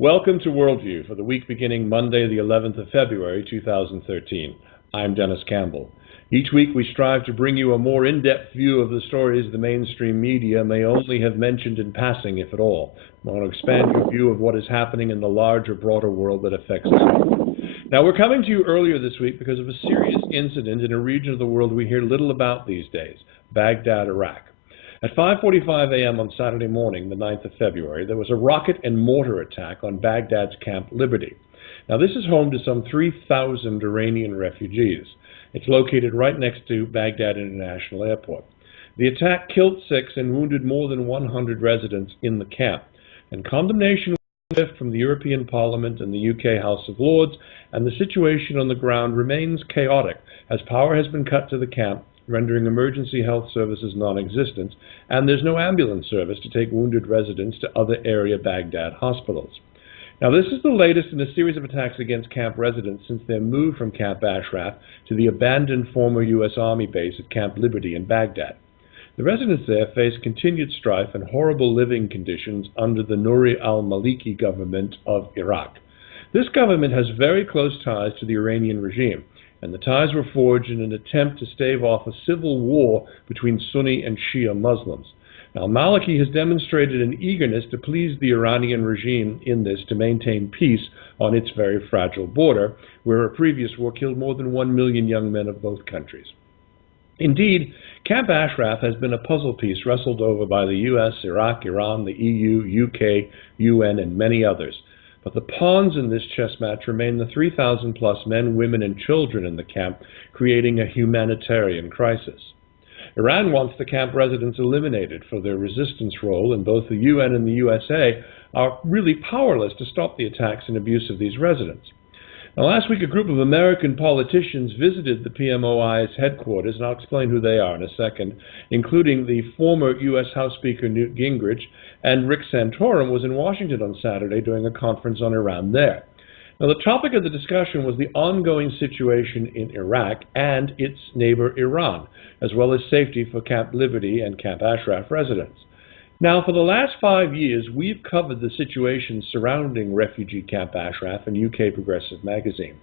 Welcome to Worldview for the week beginning Monday, the 11th of February, 2013. I'm Denis Campbell. Each week we strive to bring you a more in-depth view of the stories the mainstream media may only have mentioned in passing, if at all. We want to expand your view of what is happening in the larger, broader world that affects us. Now, we're coming to you earlier this week because of a serious incident in a region of the world we hear little about these days, Baghdad, Iraq. At 5:45 a.m. on Saturday morning, the 9th of February, there was a rocket and mortar attack on Baghdad's Camp Liberty. Now, this is home to some 3,000 Iranian refugees. It's located right next to Baghdad International Airport. The attack killed 6 and wounded more than 100 residents in the camp. And condemnation was swift from the European Parliament and the UK House of Lords, and the situation on the ground remains chaotic as power has been cut to the camp, rendering emergency health services non-existent, and there's no ambulance service to take wounded residents to other area Baghdad hospitals. Now, this is the latest in a series of attacks against camp residents since their move from Camp Ashraf to the abandoned former U.S. Army base at Camp Liberty in Baghdad. The residents there face continued strife and horrible living conditions under the Nouri al-Maliki government of Iraq. This government has very close ties to the Iranian regime, and the ties were forged in an attempt to stave off a civil war between Sunni and Shia Muslims. Now, Maliki has demonstrated an eagerness to please the Iranian regime in this to maintain peace on its very fragile border, where a previous war killed more than 1 million young men of both countries. Indeed, Camp Ashraf has been a puzzle piece wrestled over by the U.S., Iraq, Iran, the EU, UK, UN, and many others. But the pawns in this chess match remain the 3,000-plus men, women, and children in the camp, creating a humanitarian crisis. Iran wants the camp residents eliminated for their resistance role, and both the UN and the USA are really powerless to stop the attacks and abuse of these residents. Now, last week, a group of American politicians visited the PMOI's headquarters, and I'll explain who they are in a second, including the former U.S. House Speaker Newt Gingrich, and Rick Santorum was in Washington on Saturday doing a conference on Iran there. Now, the topic of the discussion was the ongoing situation in Iraq and its neighbor Iran, as well as safety for Camp Liberty and Camp Ashraf residents. Now, for the last 5 years, we've covered the situation surrounding refugee Camp Ashraf in UK Progressive magazine.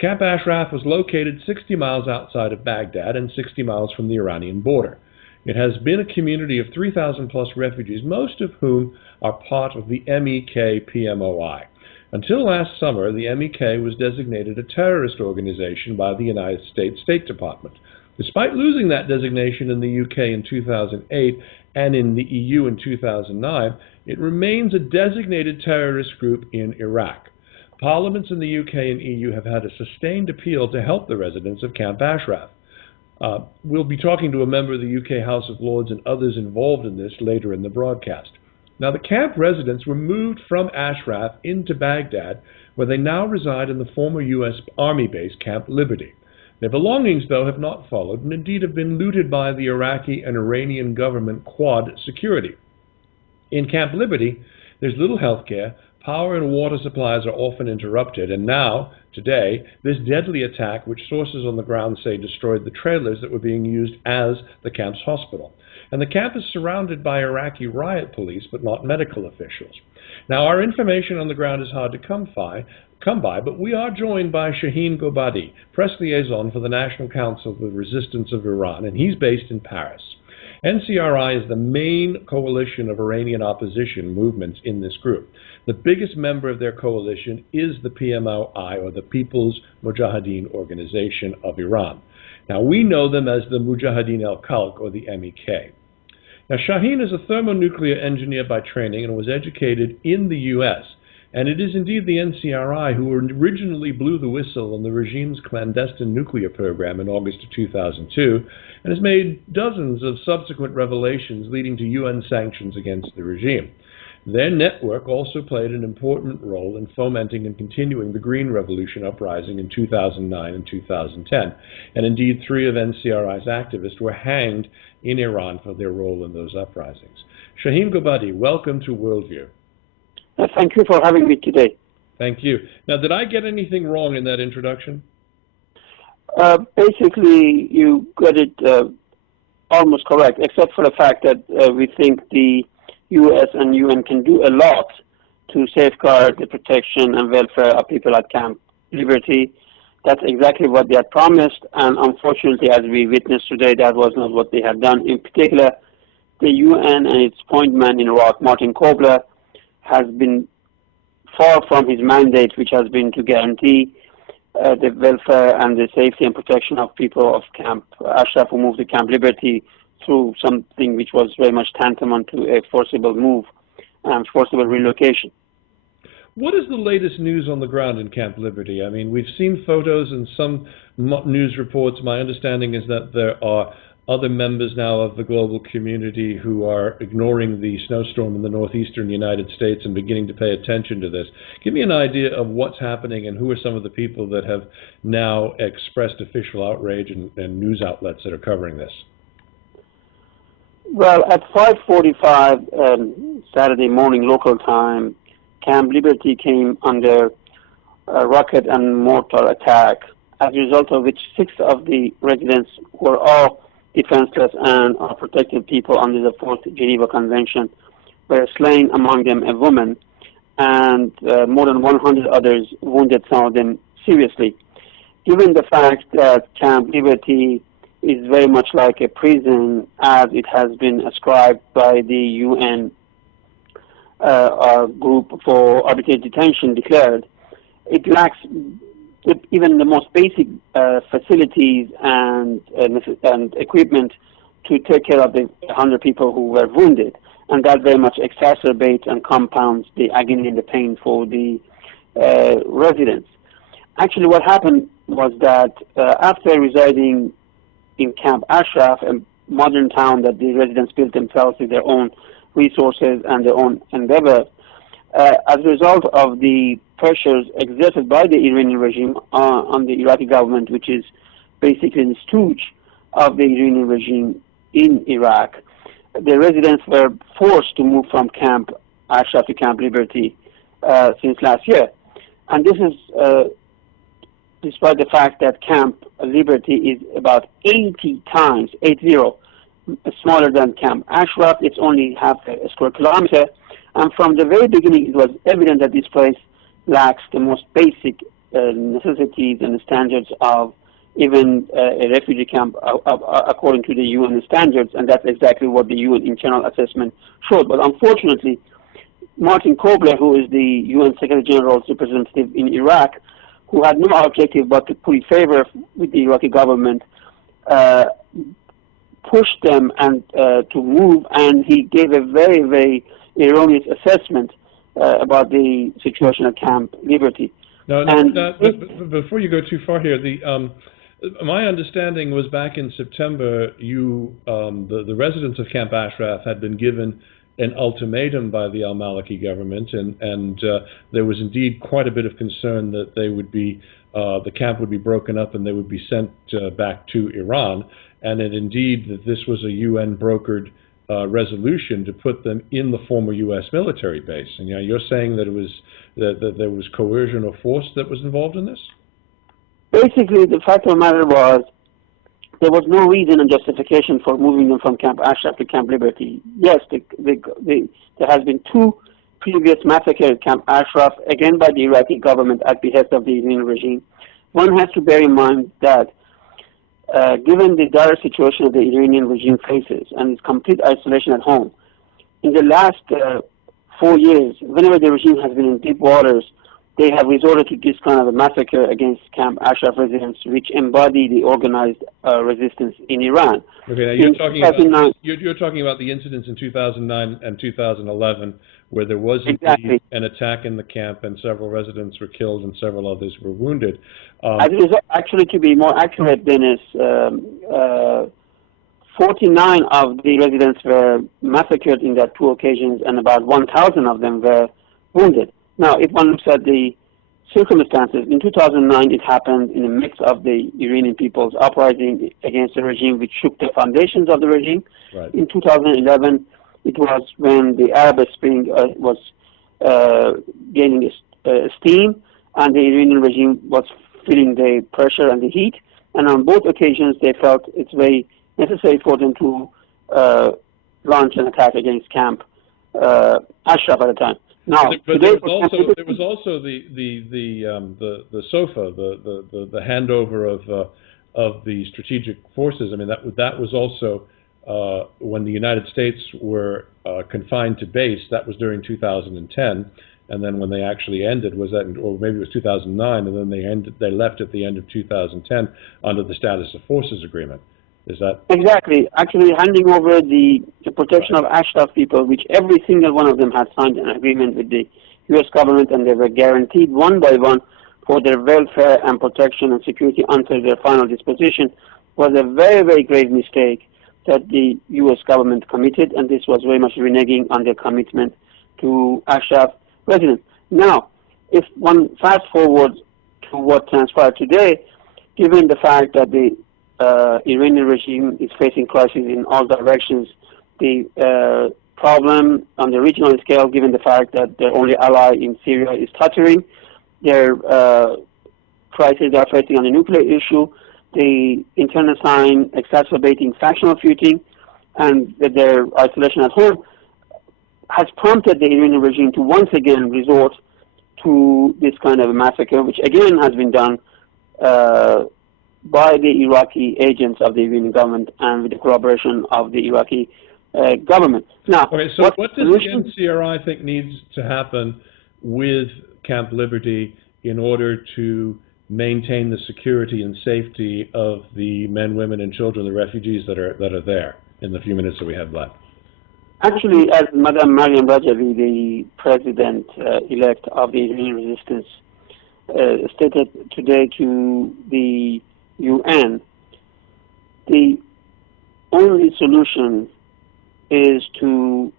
Camp Ashraf was located 60 miles outside of Baghdad and 60 miles from the Iranian border. It has been a community of 3,000-plus refugees, most of whom are part of the MEK PMOI. Until last summer, the MEK was designated a terrorist organization by the United States State Department. Despite losing that designation in the UK in 2008 and in the EU in 2009, it remains a designated terrorist group in Iraq. Parliaments in the UK and EU have had a sustained appeal to help the residents of Camp Ashraf. We'll be talking to a member of the UK House of Lords and others involved in this later in the broadcast. Now, the camp residents were moved from Ashraf into Baghdad, where they now reside in the former U.S. Army base, Camp Liberty. Their belongings, though, have not followed, and indeed have been looted by the Iraqi and Iranian government Quad security. In Camp Liberty, there's little health care, power and water supplies are often interrupted, and now, today, this deadly attack, which sources on the ground say destroyed the trailers that were being used as the camp's hospital. And the camp is surrounded by Iraqi riot police, but not medical officials. Now, our information on the ground is hard to come by, but we are joined by Shahin Gobadi, press liaison for the National Council for the Resistance of Iran, and he's based in Paris. NCRI is the main coalition of Iranian opposition movements in this group. The biggest member of their coalition is the PMOI, or the People's Mujahideen Organization of Iran. Now, we know them as the Mujahideen al-Khalq, or the MEK. Now, Shahin is a thermonuclear engineer by training and was educated in the U.S., and it is indeed the NCRI who originally blew the whistle on the regime's clandestine nuclear program in August of 2002 and has made dozens of subsequent revelations leading to UN sanctions against the regime. Their network also played an important role in fomenting and continuing the Green Revolution uprising in 2009 and 2010. And indeed, 3 of NCRI's activists were hanged in Iran for their role in those uprisings. Shahin Gobadi, welcome to Worldview. Thank you for having me today. Thank you. Now, did I get anything wrong in that introduction? Basically, you got it almost correct, except for the fact that we think the U.S. and UN can do a lot to safeguard the protection and welfare of people at Camp Liberty. That's exactly what they had promised, and unfortunately, as we witnessed today, that was not what they had done. In particular, the UN and its point man in Iraq, Martin Kobler, has been far from his mandate, which has been to guarantee the welfare and the safety and protection of people of Camp Ashraf who moved to Camp Liberty through something which was very much tantamount to a forcible move and forcible relocation. What is the latest news on the ground in Camp Liberty? I mean, we've seen photos and some news reports. My understanding is that there are other members now of the global community who are ignoring the snowstorm in the northeastern United States and beginning to pay attention to this. Give me an idea of what's happening and who are some of the people that have now expressed official outrage and news outlets that are covering this. Well, at 5:45 Saturday morning local time, Camp Liberty came under a rocket and mortar attack, as a result of which 6 of the residents were all defenseless and are protected people under the 4th Geneva Convention were slain, among them a woman, and more than 100 others wounded, some of them seriously. Given the fact that Camp Liberty is very much like a prison, as it has been ascribed by the UN group for arbitrary detention declared, it lacks even the most basic facilities and equipment to take care of the 100 people who were wounded, and that very much exacerbates and compounds the agony and the pain for the residents. Actually, what happened was that after residing in Camp Ashraf, a modern town that the residents built themselves with their own resources and their own endeavor, as a result of the pressures exerted by the Iranian regime on the Iraqi government, which is basically the stooge of the Iranian regime in Iraq, the residents were forced to move from Camp Ashraf to Camp Liberty since last year. And this is despite the fact that Camp Liberty is about 80 times, 80, smaller than Camp Ashraf. It's only half a square kilometer. And from the very beginning, it was evident that this place lacks the most basic necessities and standards of even a refugee camp according to the UN standards, and that's exactly what the UN internal assessment showed. But unfortunately, Martin Kobler, who is the UN Secretary General's representative in Iraq, who had no objective but to put in favor with the Iraqi government, pushed them and to move, and he gave a very, very erroneous assessment about the situation at Camp Liberty. But before you go too far here, my understanding was back in September, the residents of Camp Ashraf had been given an ultimatum by the al-Maliki government, and there was indeed quite a bit of concern that they would be, the camp would be broken up and they would be sent back to Iran, and that indeed that this was a UN-brokered resolution to put them in the former U.S. military base. And you're saying that it was that there was coercion or force that was involved in this? Basically, the fact of the matter was there was no reason and justification for moving them from Camp Ashraf to Camp Liberty. Yes, there has been 2 previous massacres at Camp Ashraf, again by the Iraqi government at the behest of the Iranian regime. One has to bear in mind that given the dire situation that the Iranian regime faces and its complete isolation at home, in the last 4 years, whenever the regime has been in deep waters, they have resorted to this kind of a massacre against Camp Ashraf residents, which embody the organized resistance in Iran. Okay, now you're talking about the incidents in 2009 and 2011, where there was indeed an attack in the camp and several residents were killed and several others were wounded. Actually, to be more accurate, Dennis, 49 of the residents were massacred in that 2 occasions, and about 1,000 of them were wounded. Now, if one looks at the circumstances, in 2009 it happened in the midst of the Iranian people's uprising against the regime, which shook the foundations of the regime. Right. In 2011, it was when the Arab Spring was gaining steam, and the Iranian regime was feeling the pressure and the heat. And on both occasions, they felt it's very necessary for them to launch an attack against Camp Ashraf at the time. Now, but today, there was also the SOFA, the handover of the strategic forces. I mean, that was also when the United States were confined to base. That was during 2010, and then when they actually ended was that, or maybe it was 2009, and then they left at the end of 2010 under the Status of Forces Agreement. Is that exactly? Actually, handing over the protection of Ashraf people, which every single one of them had signed an agreement with the U.S. government, and they were guaranteed one by one for their welfare and protection and security until their final disposition, was a very, very grave mistake that the U.S. government committed, and this was very much reneging on their commitment to Ashraf residents. Now, if one fast forwards to what transpired today, given the fact that the Iranian regime is facing crisis in all directions, the problem on the regional scale, given the fact that their only ally in Syria is tottering, their crisis they are facing on the nuclear issue, the internecine exacerbating factional feuding, and their isolation at home, has prompted the Iranian regime to once again resort to this kind of a massacre, which again has been done by the Iraqi agents of the Iranian government and with the collaboration of the Iraqi government. Now, okay, so what does the NCRI think needs to happen with Camp Liberty in order to maintain the security and safety of the men, women, and children, the refugees that are there, in the few minutes that we have left? Actually, as Madam Mariam Rajavi, the president-elect of the Iranian resistance, stated today to the UN, the only solution is to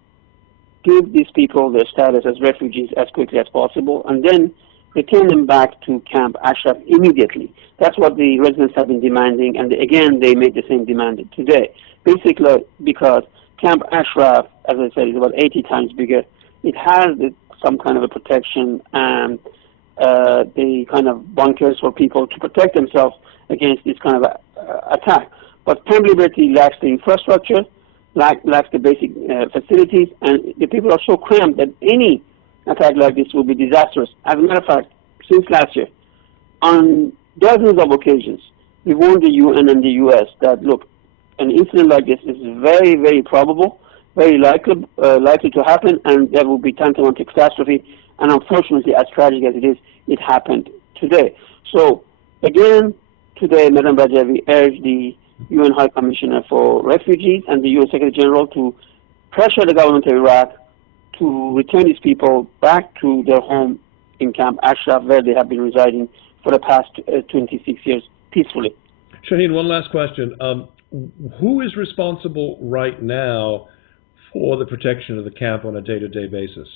give these people their status as refugees as quickly as possible, and then return them back to Camp Ashraf immediately. That's what the residents have been demanding, and again, they made the same demand today. Basically, because Camp Ashraf, as I said, is about 80 times bigger. It has some kind of a protection and the kind of bunkers for people to protect themselves against this kind of attack. But Camp Liberty lacks the infrastructure, lacks the basic facilities, and the people are so cramped that any attack like this will be disastrous. As a matter of fact, since last year, on dozens of occasions, we warned the UN and the US that, look, an incident like this is very, very probable, very likely to happen, and there will be tantamount to catastrophe. And unfortunately, as tragic as it is, it happened today. So, again, today, Madam Rajavi urged the UN High Commissioner for Refugees and the UN Secretary General to pressure the government of Iraq to return these people back to their home in Camp Ashraf, where they have been residing for the past 26 years peacefully. Shahin, one last question. Who is responsible right now for the protection of the camp on a day-to-day basis?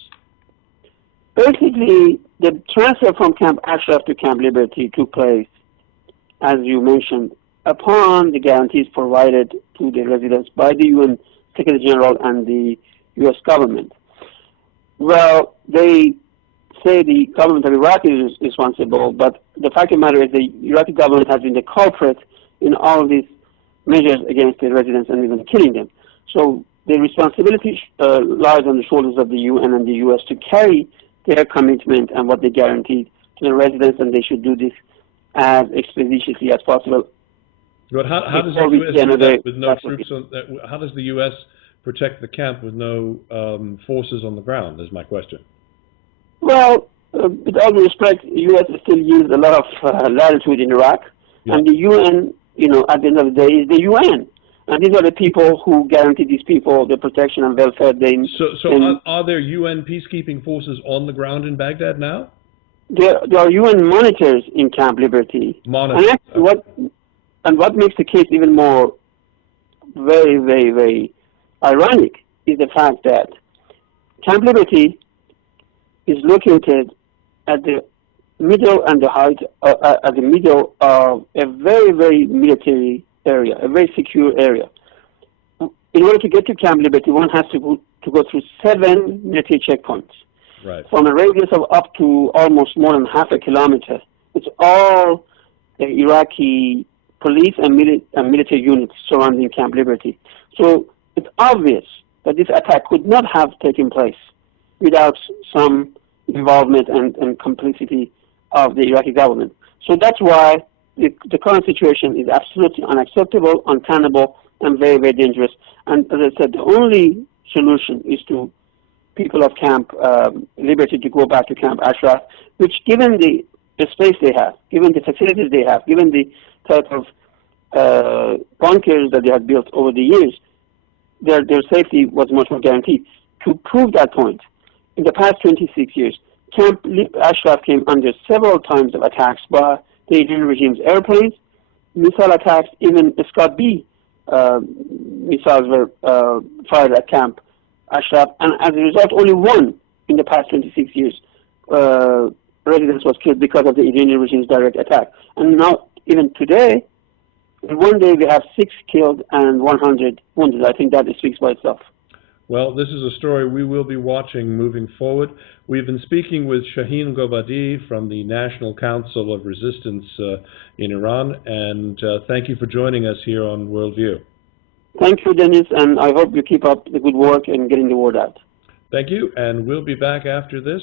Basically, the transfer from Camp Ashraf to Camp Liberty took place, as you mentioned, upon the guarantees provided to the residents by the UN Secretary General and the U.S. government. Well, they say the government of Iraq is responsible, but the fact of the matter is the Iraqi government has been the culprit in all these measures against the residents and even killing them. So the responsibility lies on the shoulders of the UN and the US to carry their commitment and what they guaranteed to the residents, and they should do this as expeditiously as possible. But how does the US do that with no troops on? How does the US protect the camp with no forces on the ground? Is my question. Well, with all due respect, the U.S. still uses a lot of latitude in Iraq, and the UN, at the end of the day, is the UN. And these are the people who guarantee these people the protection and welfare. So are there UN peacekeeping forces on the ground in Baghdad now? There are UN monitors in Camp Liberty. Monitors. And what makes the case even more very, very, very ironic is the fact that Camp Liberty is located at the middle and the height, at the middle of a very, very military area, a very secure area. In order to get to Camp Liberty, one has to go through 7 military checkpoints. Right. From a radius of up to almost more than half a kilometer. It's all Iraqi police and military units surrounding Camp Liberty. So it's obvious that this attack could not have taken place without some involvement and complicity of the Iraqi government. So that's why the current situation is absolutely unacceptable, untenable, and very, very dangerous. And as I said, the only solution is to people of Camp Liberty to go back to Camp Ashraf, which, given the space they have, given the facilities they have, given the type of bunkers that they had built over the years, their safety was much more guaranteed. To prove that point, in the past 26 years, Camp Ashraf came under several times of attacks by the Iranian regime's airplanes, missile attacks, even Scott B missiles were fired at Camp Ashraf, and as a result, only one in the past 26 years residents was killed because of the Iranian regime's direct attack. And now, even today, in one day we have 6 killed and 100 wounded. I think that speaks by itself. Well, this is a story we will be watching moving forward. We've been speaking with Shahin Gobadi from the National Council of Resistance in Iran, and thank you for joining us here on Worldview. Thank you, Dennis, and I hope you keep up the good work and getting the word out. Thank you, and we'll be back after this.